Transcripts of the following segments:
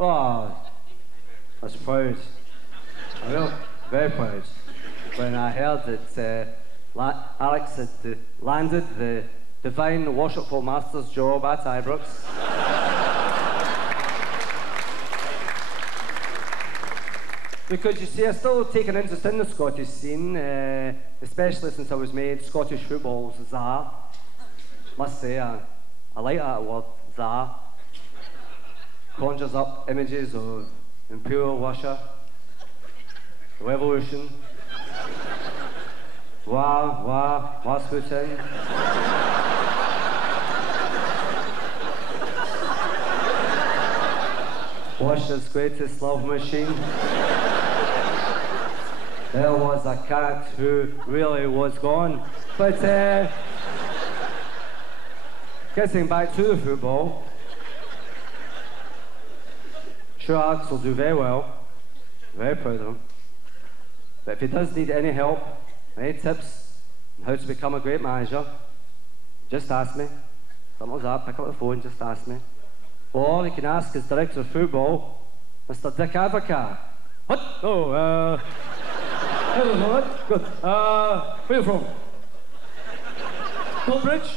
Oh, I was proud. I was very proud when I heard that Alex had landed the divine worshipful master's job at Ibrox. Because you see, I still take an interest in the Scottish scene, especially since I was made Scottish football's Tsar. Must say, I like that word, Tsar. Conjures up images of imperial Russia, revolution, Rasputin. Russia's greatest love machine. There was a cat who really was gone. But getting back to the football, sure, Alex will do very well. Very proud of him. But if he does need any help, any tips on how to become a great manager, just ask me. Something like that, pick up the phone, just ask me. Or you can ask his director of football, Mr. Dick Advocat. What? Oh, hello, what? Good. Where are you from? Bullbridge?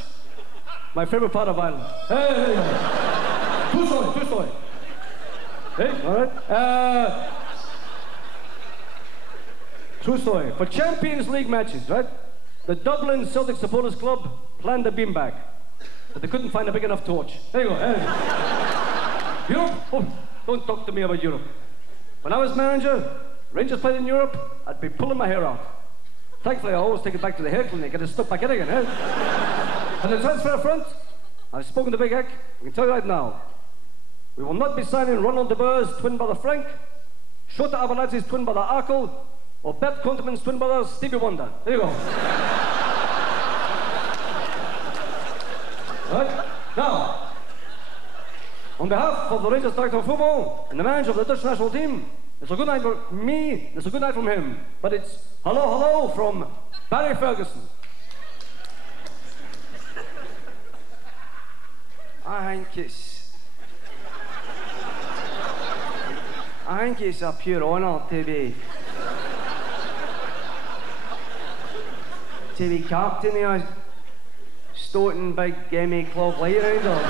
My favourite part of Ireland. Hey! True story. Hey, alright. True story. For Champions League matches, right? The Dublin Celtic Supporters Club planned a beanbag, but they couldn't find a big enough torch. There you go. Hey. Europe? Oh, don't talk to me about Europe. When I was manager, Rangers played in Europe, I'd be pulling my hair out. Thankfully, I always take it back to the hair clinic and it's stuck back in again. And the transfer front, I've spoken to Big Hick. I can tell you right now, we will not be signing Ronald de Boer's twin brother Frank, Shota Abeladze's twin brother Arkle, or Bert Konteman's twin brother Stevie Wonder. There you go. Right? Now, on behalf of the Rangers Director of Football and the manager of the Dutch national team, it's a good night from me, it's a good night from him. But it's hello from Barry Ferguson. I think it's a pure honour to be captain of Stoughton big gamey club light rounder.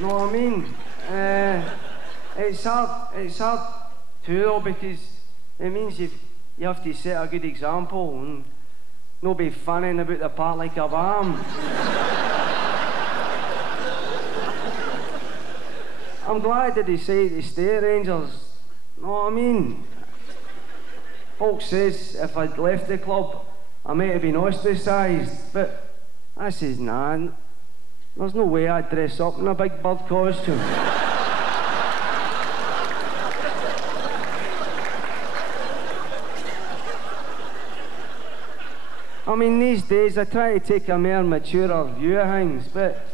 Know what I mean? It's hard too though, because it means you have to set a good example and not be fanning about the part like a bam. I'm glad that they say to stay Rangers. Know what I mean? Folks says if I'd left the club, I might have been ostracised, but I says, nah, there's no way I'd dress up in a big bird costume. I mean, these days I try to take a more mature view of things, but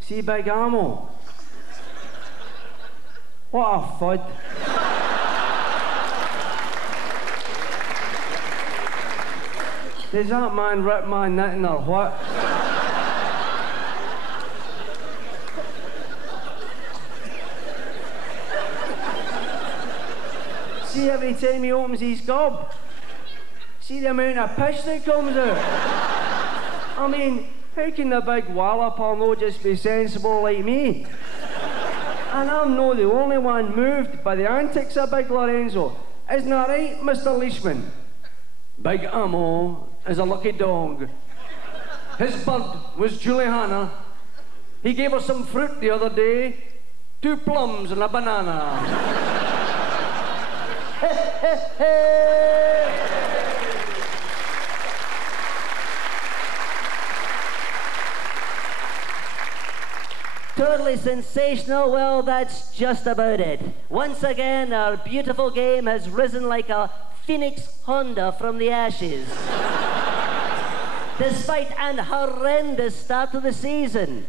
see Big Ammo, what a fud. Does that man rip my knitting or what? See, every time he opens his gob, see the amount of piss that comes out. I mean, how can the big walloper not just be sensible like me? And I'm not the only one moved by the antics of Big Lorenzo. Isn't that right, Mr. Leishman? Big Ammo is a lucky dog. His bird was Juliana. He gave us some fruit the other day, 2 plums and a banana. Totally sensational. Well, that's just about it. Once again, our beautiful game has risen like a Phoenix Honda from the ashes. Despite an horrendous start to the season.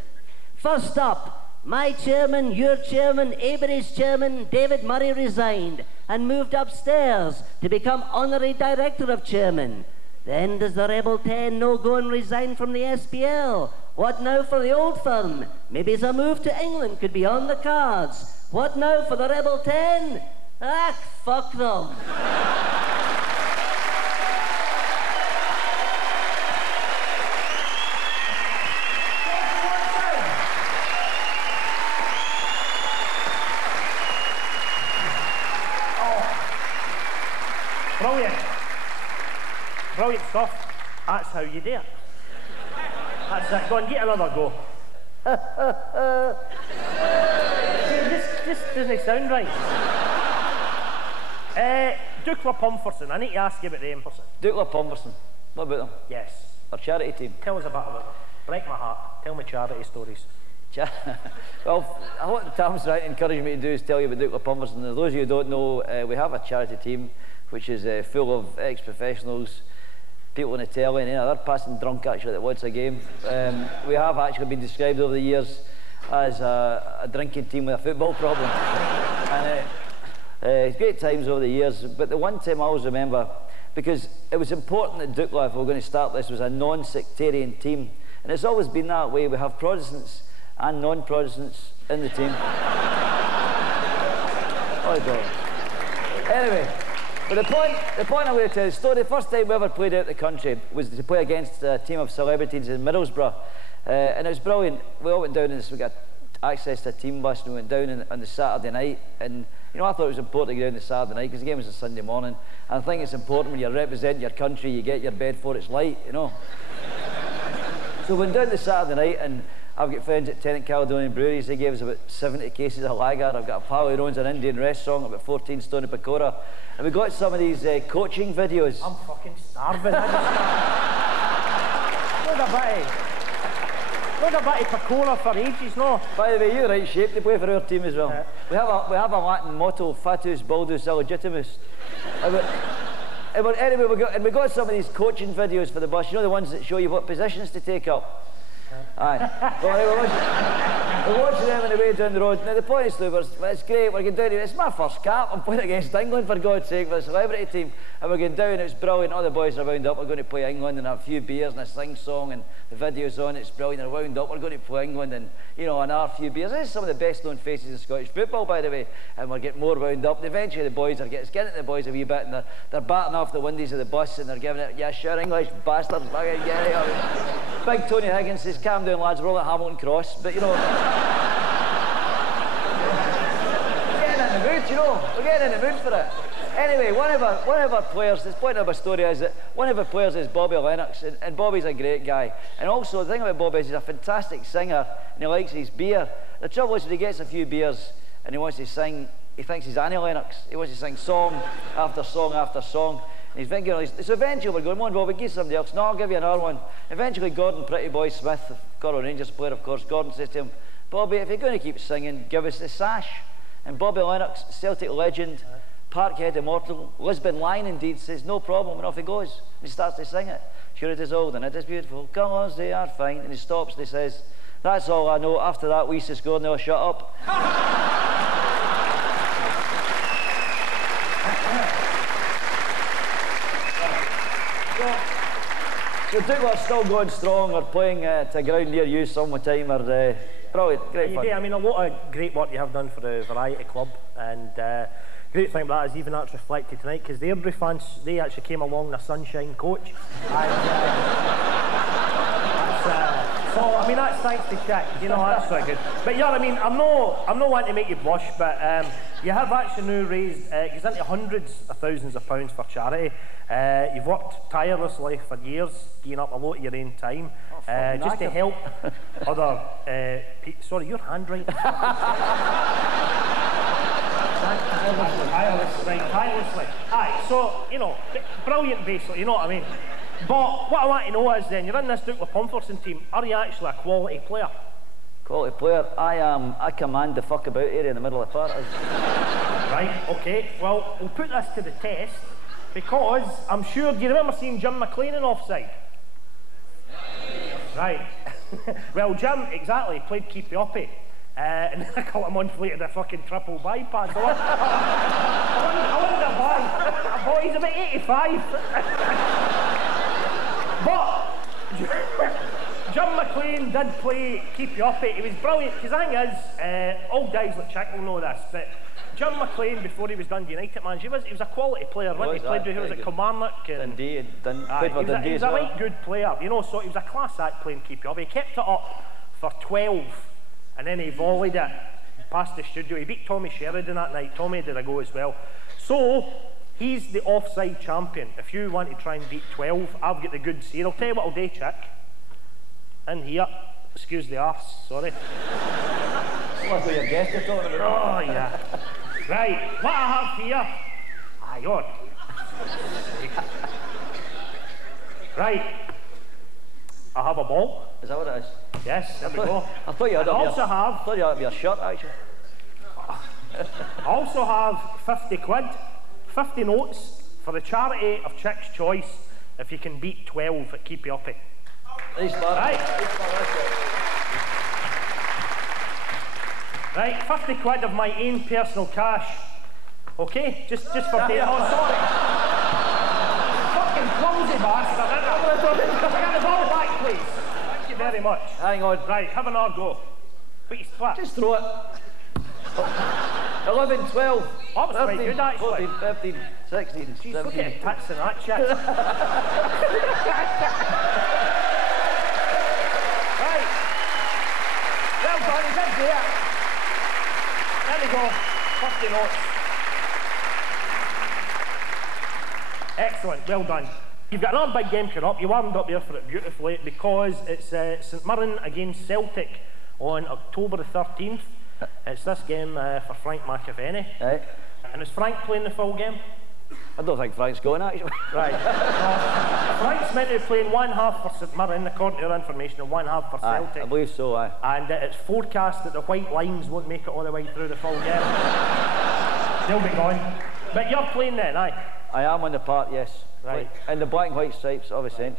First up, my chairman, your chairman, Avery's chairman, David Murray resigned and moved upstairs to become honorary director of chairman. Then does the Rebel 10 no go and resign from the SPL? What now for the old firm? Maybe a move to England could be on the cards. What now for the Rebel 10? Ah, fuck them. Brilliant. Brilliant stuff. That's how you do it. That's it. Go on, get another go. This doesn't sound right. Dukla Pumferson. I need to ask you about them. Dukla Pumferson. What about them? Yes. Our charity team. Tell us a bit about them. Break my heart. Tell me charity stories. Well, what Tam's trying to encourage me to do is tell you about Dukla Pumferson. Those of you who don't know, we have a charity team which is full of ex-professionals, people on the telly, and they're passing drunk actually that watch a game. We have actually been described over the years as a drinking team with a football problem. And great times over the years, but the one time I always remember, because it was important that Dukla, if we were going to start this, was a non-sectarian team. And it's always been that way. We have Protestants and non-Protestants in the team. Oh, God. Anyway, but the point I'm going to tell you, the story, the first time we ever played out the country was to play against a team of celebrities in Middlesbrough. And it was brilliant. We all went down and we got access to a team bus and we went down on the Saturday night. And, you know, I thought it was important to go down the Saturday night because the game was a Sunday morning. And I think it's important when you're representing your country, you get your bed before it's light, you know. So we went down the Saturday night and I've got friends at Tenant Caledonian Breweries. They gave us about 70 cases of lager. I've got a pal who owns an Indian restaurant, about 14 stone of pakora. And we got some of these coaching videos. I'm fucking starving. Load a bit of pakora for ages, no? By the way, you're right shape to play for our team as well. Yeah. We have a Latin motto, fatus baldus illegitimus. Anyway, we got some of these coaching videos for the bus. You know the ones that show you what positions to take up? Aye. Well, we're watching them on the way down the road. Now the point is, it's great, we're going down here. It's my first cap. I'm playing against England, for God's sake, with a celebrity team. And we're going down, it's brilliant. All the boys are wound up. We're going to play England and have a few beers and a sing-song and the video's on. It's brilliant. They're wound up. We're going to play England and, you know, another few beers. This is some of the best-known faces in Scottish football, by the way. And we're getting more wound up. And eventually the boys are getting into the boys a wee bit and they're batting off the windows of the bus and they're giving it, yeah, sure, English bastards. Big Tony Higgins says, calm down, lads, we're all at Hamilton Cross. But, you know... You know, we're getting in the mood for it. Anyway, one of our players, the point of our story is that one of our players is Bobby Lennox, and Bobby's a great guy. And also, the thing about Bobby is he's a fantastic singer, and he likes his beer. The trouble is when he gets a few beers and he wants to sing, he thinks he's Annie Lennox. He wants to sing song after song after song. And he's thinking, so eventually we're going, come on, Bobby, give somebody else. No, I'll give you another one. Eventually, Gordon Pretty Boy Smith, Gordon Rangers player, of course, Gordon says to him, Bobby, if you're going to keep singing, give us the sash. And Bobby Lennox, Celtic legend, Parkhead immortal, Lisbon Lion indeed, says no problem, and off he goes. And he starts to sing it. Sure it is old and it is beautiful, colours they are fine. And he stops and he says, that's all I know, after that we just go and they'll shut up. So Dukla still going strong or playing to a ground near you sometime or brilliant, great fun. I mean, a lot of great work you have done for the Variety Club, and great thing about that is even that's reflected tonight because the Airdrie fans, they actually came along in a sunshine coach. So I mean that's thanks to Chick, you know, that's quite good. But yeah, I mean I'm not wanting to make you blush, but you have actually now raised you've into hundreds of thousands of pounds for charity. You've worked tirelessly for years, giving up a lot of your own time, just to help other people. Sorry, your handwriting. Tirelessly. Aye, so, you know, brilliant basically, you know what I mean? But what I want to know is then, you're in this Dukla Pumferson team, are you actually a quality player? Quality player? I command the fuck about area in the middle of the park. Right, okay, well, we'll put this to the test, because I'm sure, do you remember seeing Jim McLean in Offside? Right. Well, Jim, exactly, played Keepy Uppy. And then a couple of months later, the fucking triple bypass. I wonder why. I thought he's about 85. But John McLean did play Keep You Up. He was brilliant, because the thing is, old guys like Chick will know this, but John McLean, before he was Dundee United manager, he was a quality player, wasn't he? Played with, he was at Kilmarnock and Dundee, played for Dundee he was as a well. right good player, you know, so he was a class act playing Keep You Up. He kept it up for 12, and then he volleyed it past the studio. He beat Tommy Sheridan that night. Tommy did a go as well. So, he's the offside champion. If you want to try and beat 12, I've got the goods here. I'll tell you what I'll do, Chick. In here. Excuse the arse, sorry. Look what your guest are talking about. Oh, yeah. Right, what I have here. Aye, on. Right. I have a ball. Is that what it is? Yes, there we go. I thought you had I it on also your, have. I thought you had it on your shirt, actually. I also have 50 quid, 50 notes for the charity of Chick's choice if you can beat 12 at Keep You Uppy. Nice man. Right. Nice man, that's it. Right, 50 quid of my own personal cash. Okay, just for paying. Oh, sorry. Fucking clumsy bastard, isn't it? Can I get the ball back, please? Thank you very much. Hang on. Right, have another go. What you twat? Just throw it. 11, 12, That was quite 13, good, actually. 14, 15, 16, Jeez, look 17. at the tits in that shit. Right. Well done, he did do it. There we go. 50 notes. Excellent, well done. You've got another big game coming up. You warmed up there for it beautifully because it's St Mirren against Celtic on October the 13th. It's this game for Frank McAvenny. Right. And is Frank playing the full game? I don't think Frank's going, actually. Right. Frank's meant to be playing one half for St Mirren, according to our information, and one half for Aye, Celtic. I believe so, aye. And it's forecast that the white lines won't make it all the way through the full game. They'll be gone. But you're playing then, aye? I am on the part, yes. Right. And the black and white stripes, obviously.